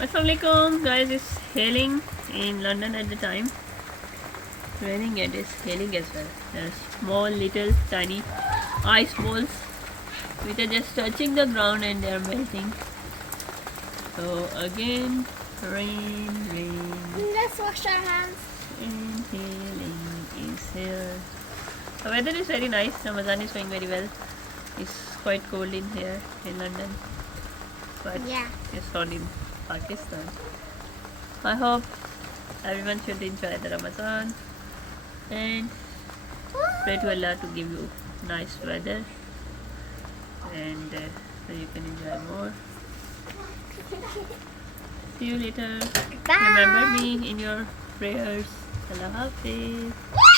Assalamualaikum guys, it's hailing in London at the time. Raining and it's hailing as well. There's small little tiny ice balls which are just touching the ground and they're melting. So again, rain, Let's wash our hands. and hailing is here. The weather is very nice. Ramadan is going very well. It's quite cold in here in London, but Yeah. it's not in Pakistan. I hope everyone should enjoy the Ramadan and pray to Allah to give you nice weather and so you can enjoy more. See you later. Bye. Remember me in your prayers. Allah Hafiz.